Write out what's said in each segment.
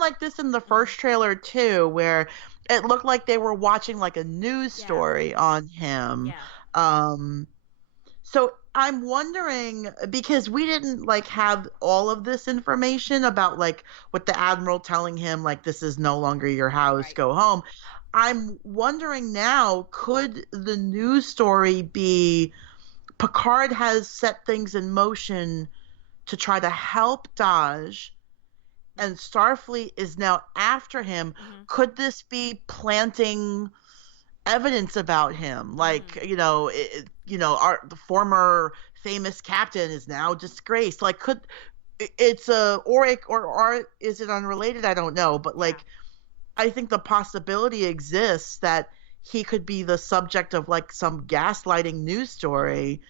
like this in the first trailer too, where it looked like they were watching like a news Yeah. story on him. Yeah. Um, so I'm wondering, because we didn't like have all of this information about like what the admiral telling him, like this is no longer your house, Right. go home. I'm wondering now, could the news story be Picard has set things in motion to try to help Daj, and Starfleet is now after him? Mm-hmm. Could this be planting evidence about him? Like, Mm. our the former famous captain is now disgraced. Like, could it's a or is it unrelated? I don't know, but Yeah. like, I think the possibility exists that he could be the subject of like some gaslighting news Mm-hmm. story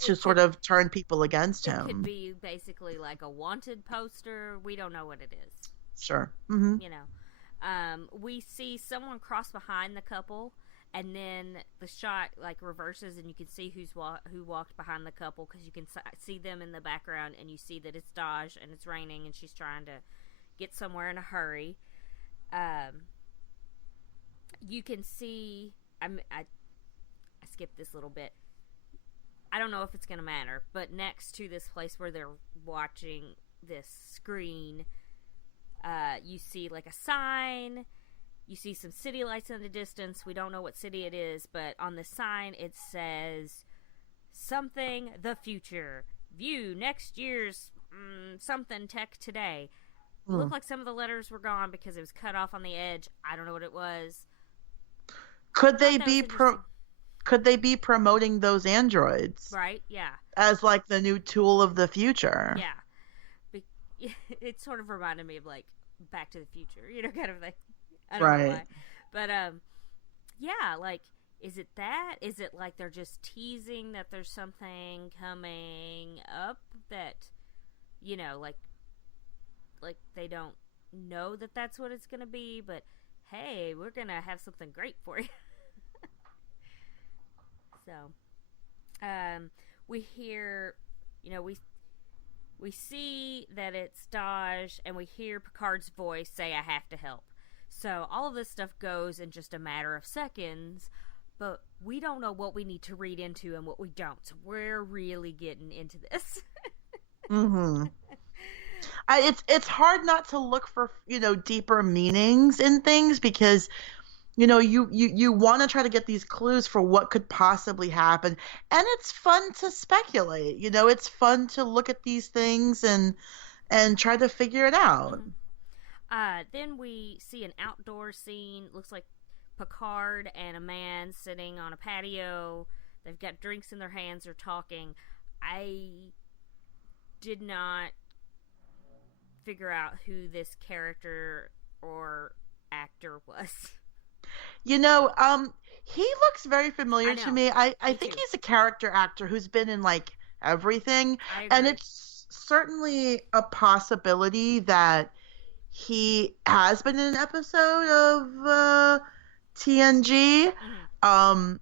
to It sort could of turn people against it could him. be basically like a wanted poster. We don't know what it is. Sure. Mm-hmm. You know. We see someone cross behind the couple, and then the shot like reverses, and you can see who walked behind the couple, because you can see them in the background, and you see that it's Daj, and it's raining, and she's trying to get somewhere in a hurry. Um, you can see. I skipped this little bit. I don't know if it's gonna matter, but next to this place where they're watching this screen, you see like a sign. You see some city lights in the distance. We don't know what city it is, but on the sign it says something the future. View next year's something tech today. It Hmm. looked like some of the letters were gone because it was cut off on the edge. I don't know what it was. I Could thought they that was be interesting. could they be promoting those androids Right? Yeah. as like the new tool of the future? Yeah. Be- it sort of reminded me of like Back to the Future, kind of thing. I don't know Right. why, but yeah, like, is it that? Is it like they're just teasing that there's something coming up that, like they don't know that that's what it's gonna be, but hey, we're gonna have something great for you. So, um, we hear, we see that it's Daj, and we hear Picard's voice say, "I have to help." So all of this stuff goes in just a matter of seconds, but we don't know what we need to read into and what we don't. So we're really getting into this. Mm-hmm. It's hard not to look for deeper meanings in things, because you want to try to get these clues for what could possibly happen, and it's fun to speculate. It's fun to look at these things and try to figure it out. Mm-hmm. Then we see an outdoor scene. Looks like Picard and a man sitting on a patio. They've got drinks in their hands. They're talking. I did not figure out who this character or actor was. You know, um, he looks very I familiar to know. me. I Me think too. he's a character actor who's been in like everything, I and agree. it's certainly a possibility that he has been in an episode of TNG. Mm-hmm. Um,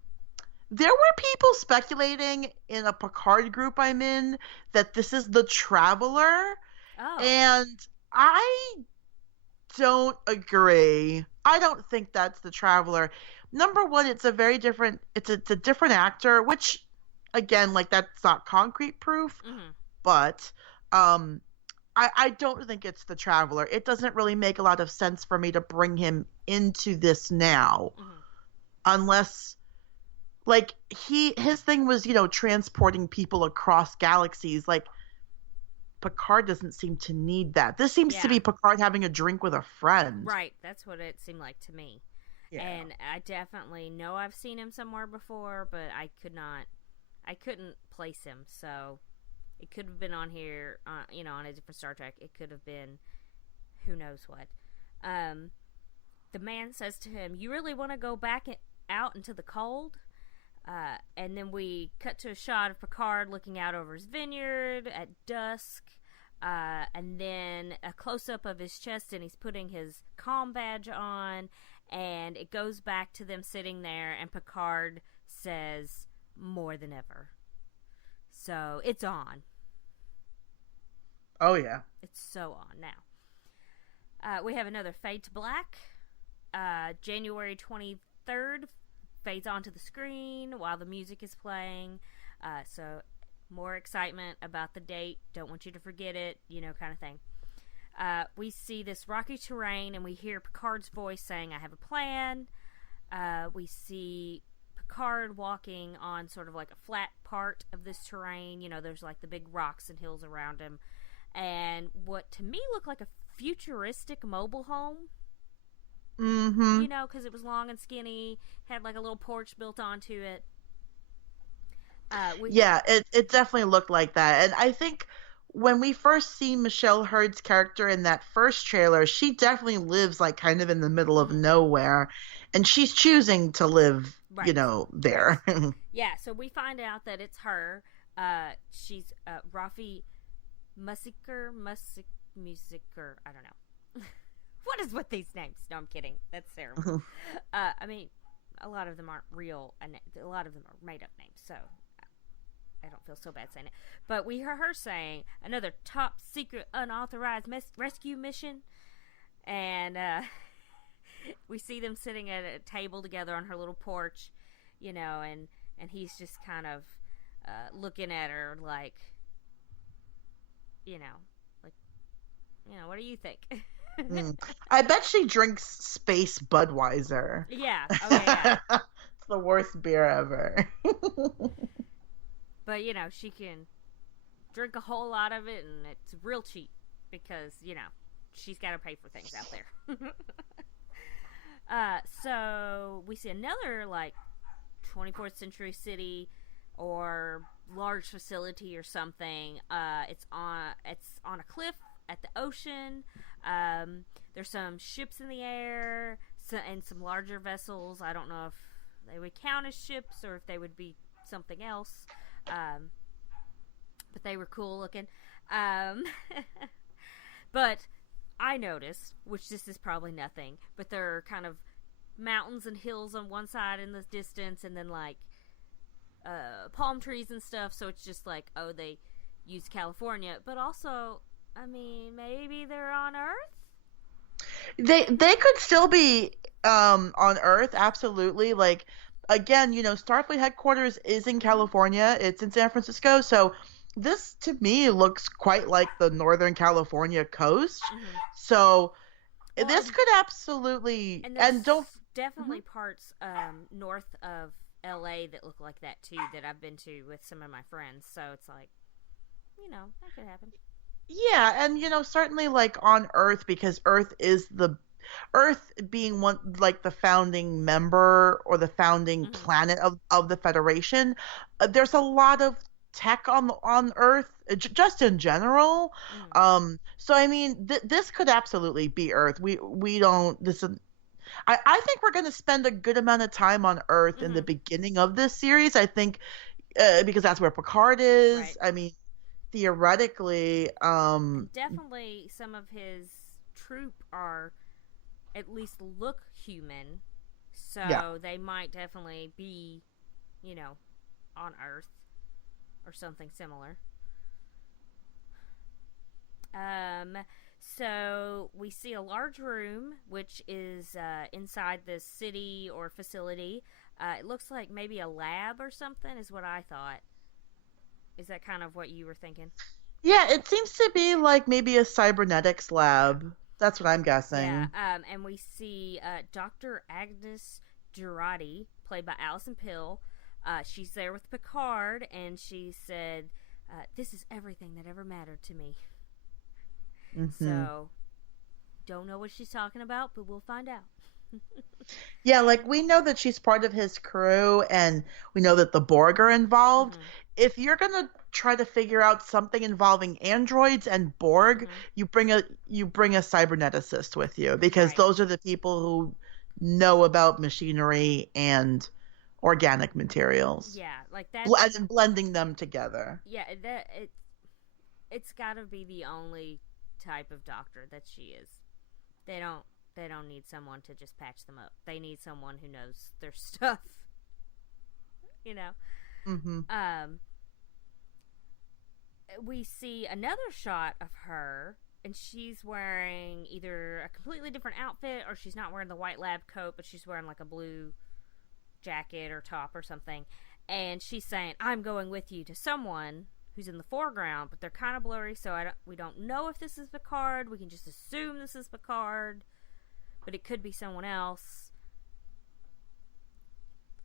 there were people speculating in a Picard group I'm in that this is the Traveler, Oh. and I don't agree. I don't think that's the Traveler. Number one, it's a different actor, which again, like, that's not concrete proof, Mm-hmm. but um I don't think it's the Traveler. It doesn't really make a lot of sense for me to bring him into this now, Mm-hmm. unless like his thing was, transporting people across galaxies. Like, Picard doesn't seem to need that. This seems to Yeah. be Picard having a drink with a friend. Right. That's what it seemed like to me. Yeah. And I definitely know I've seen him somewhere before, but I couldn't place him. So it could have been on here, on a different Star Trek. It could have been who knows what. Um, the man says to him, "You really want to go back out into the cold?" And then we cut to a shot of Picard looking out over his vineyard at dusk. And then a close up of his chest, and he's putting his comm badge on. And it goes back to them sitting there, and Picard says, "More than ever." So it's on. Oh yeah. It's so on now. We have another fade to black. January 23rd fades onto the screen while the music is playing. So more excitement about the date. Don't want you to forget it, kind of thing. We see this rocky terrain and we hear Picard's voice saying, I have a plan. We see Picard walking on sort of like a flat part of this terrain. There's like the big rocks and hills around him. And what to me looked like a futuristic mobile home. Mm-hmm. Because it was long and skinny, had like a little porch built onto it. It definitely looked like that. And I think when we first see Michelle Hurd's character in that first trailer, she definitely lives like kind of in the middle of nowhere, and she's choosing to live, there. Right. Yeah, so we find out that it's her. She's Rafi Musiker. I don't know. What is with these names? No, I'm kidding. That's terrible. I mean, a lot of them aren't real, and a lot of them are made up names, so I don't feel so bad saying it. But we heard her saying another top secret unauthorized rescue mission, and we see them sitting at a table together on her little porch, and he's just kind of looking at her like, what do you think? I bet she drinks space Budweiser. Yeah. Okay. Yeah. It's the worst beer ever. But she can drink a whole lot of it, and it's real cheap because she's got to pay for things out there. So we see another like 24th century city or large facility or something. It's on a cliff at the ocean. There's some ships in the air and some larger vessels. I don't know if they would count as ships or if they would be something else. But they were cool looking. But I noticed, which this is probably nothing, but there are kind of mountains and hills on one side in the distance, and then like palm trees and stuff. So it's just like, oh, they use California, but also, I mean, maybe they're on Earth. They could still be on Earth, absolutely. Like, again, Starfleet headquarters is in California. It's in San Francisco. So this, to me, looks quite like the Northern California coast. Mm-hmm. So this could absolutely... And don't definitely parts north of LA that look like that, too, that I've been to with some of my friends. So it's like, that could happen. Yeah, and, certainly, like, on Earth, because Earth being one, like, the founding member or the founding planet of the Federation, there's a lot of tech on Earth, just in general. So I mean, this could absolutely be Earth. We don't. I think we're going to spend a good amount of time on Earth in the beginning of this series. I think because that's where Picard is. Right. I mean, theoretically, definitely some of his troop are at least look human, so they might definitely be, on Earth or something similar. So we see a large room, which is inside this city or facility. It looks like maybe a lab or something, is what I thought. Is that kind of what you were thinking? Yeah, it seems to be like maybe a cybernetics lab. That's what I'm guessing. Yeah, and we see Dr. Agnes Girardi, played by Alison Pill. She's there with Picard, and she said, this is everything that ever mattered to me. So, don't know what she's talking about, but we'll find out. Yeah, like, we know that she's part of his crew, and we know that the Borg are involved. If you're going to try to figure out something involving androids and Borg, you bring a cyberneticist with you, because those are the people who know about machinery and organic materials. Yeah, like that. And blending them together. Yeah, it's got to be the only type of doctor that she is. They don't need someone to just patch them up. They need someone who knows their stuff. We see another shot of her and she's wearing either a completely different outfit, or she's not wearing the white lab coat, but she's wearing like a blue jacket or top or something. And she's saying, "I'm going with you," to someone who's in the foreground, but they're kind of blurry, so we don't know if this is Picard. We can just assume this is Picard, but it could be someone else.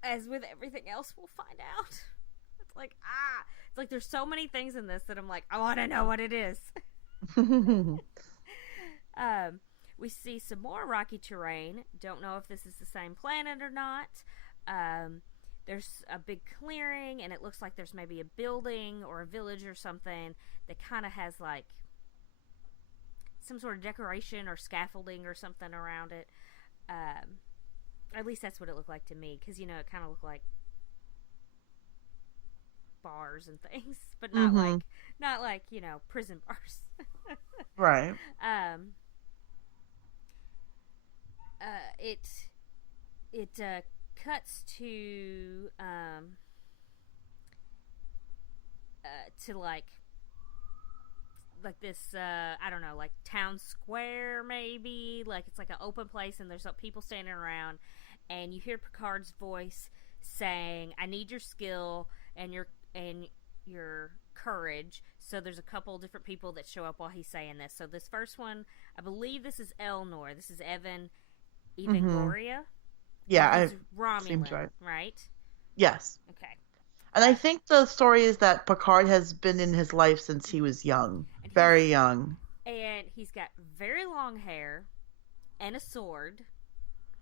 As with everything else, we'll find out. It's like, it's like there's so many things in this that I'm like, I want to know what it is. We see some more rocky terrain. Don't know if this is the same planet or not. There's a big clearing, and it looks like there's maybe a building or a village or something that kind of has like some sort of decoration or scaffolding or something around it. At least that's what it looked like to me, because, you know, it kind of looked like bars and things, but not like, you know, prison bars. Right. It cuts to like this, I don't know, like town square maybe, like it's like an open place and there's people standing around, and you hear Picard's voice saying, "I need your skill and your courage." So there's a couple different people that show up while he's saying this. So this first one, I believe this is Elnor. This is Evan Evangoria. Yeah, Romulan, right? Yes. Okay. And I think the story is that Picard has been in his life since he was young. Very young. And he's got very long hair and a sword.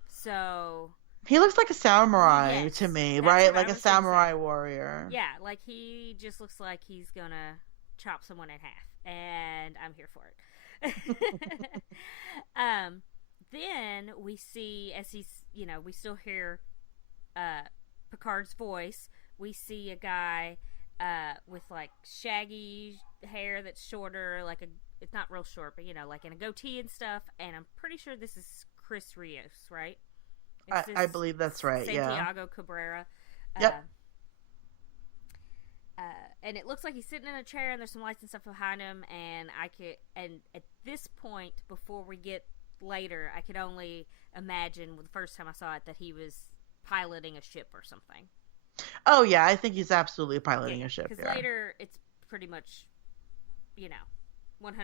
So he looks like a samurai to me, right? Like a samurai warrior. Yeah, like he just looks like he's gonna chop someone in half. And I'm here for it. Then we see, as he's, you know, we still hear Picard's voice. We see a guy with like shaggy hair that's shorter, like it's not real short, but, you know, like in a goatee and stuff. And I'm pretty sure this is Chris Rios, right? I believe that's right. Santiago Cabrera. Yep. And it looks like he's sitting in a chair, and there's some lights and stuff behind him. And at this point, before we get later, I could only imagine the first time I saw it that he was piloting a ship or something. Oh yeah, I think he's absolutely piloting a ship. Because later it's pretty much, you know, 100%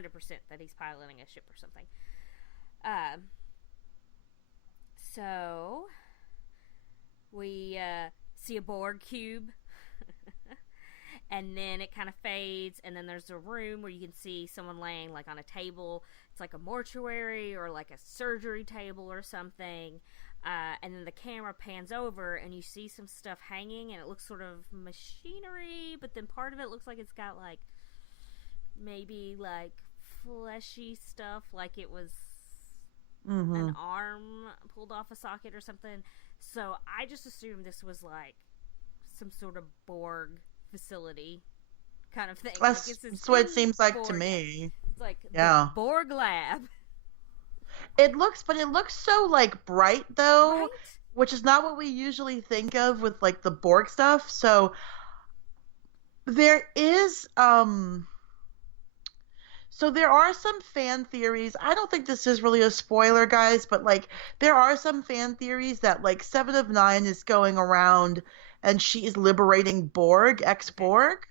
that he's piloting a ship or something. So we see a Borg cube. And then it kind of fades, and then there's a room where you can see someone laying like on a table. It's like a mortuary or like a surgery table or something. And then the camera pans over, and you see some stuff hanging, and it looks sort of machinery, but then part of it looks like it's got like maybe like fleshy stuff, like it was an arm pulled off a socket or something. So I just assumed this was like some sort of Borg facility kind of thing. That's what it seems like to me. It's like the Borg lab. It looks so like bright though, right? Which is not what we usually think of with like the Borg stuff. So there is so there are some fan theories. I don't think this is really a spoiler, guys, but like there are some fan theories that like 7 of 9 is going around and she is liberating Borg, ex-Borg,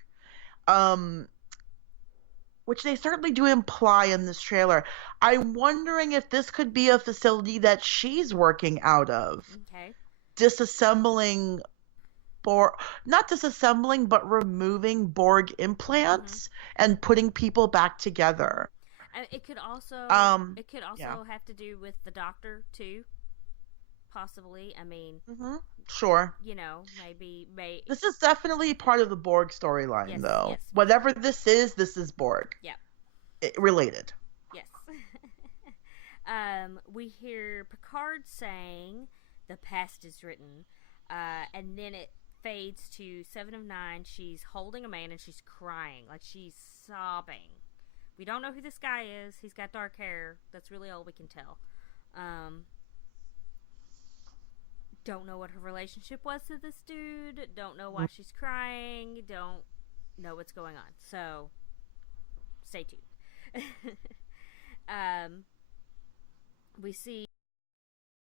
which they certainly do imply in this trailer. I'm wondering if this could be a facility that she's working out of. Okay. Disassembling Borg, not disassembling, but removing Borg implants and putting people back together. It could also have to do with the Doctor too. Possibly. I mean, sure. You know, maybe. This is definitely part of the Borg storyline, though. Yes. Whatever this is Borg. Yeah. Related. Yes. We hear Picard saying, "The past is written," and then it fades to 7 of 9. She's holding a man and she's crying, like she's sobbing. We don't know who this guy is. He's got dark hair. That's really all we can tell. Don't know what her relationship was to this dude. Don't know why she's crying. Don't know what's going on. So, stay tuned. um, we see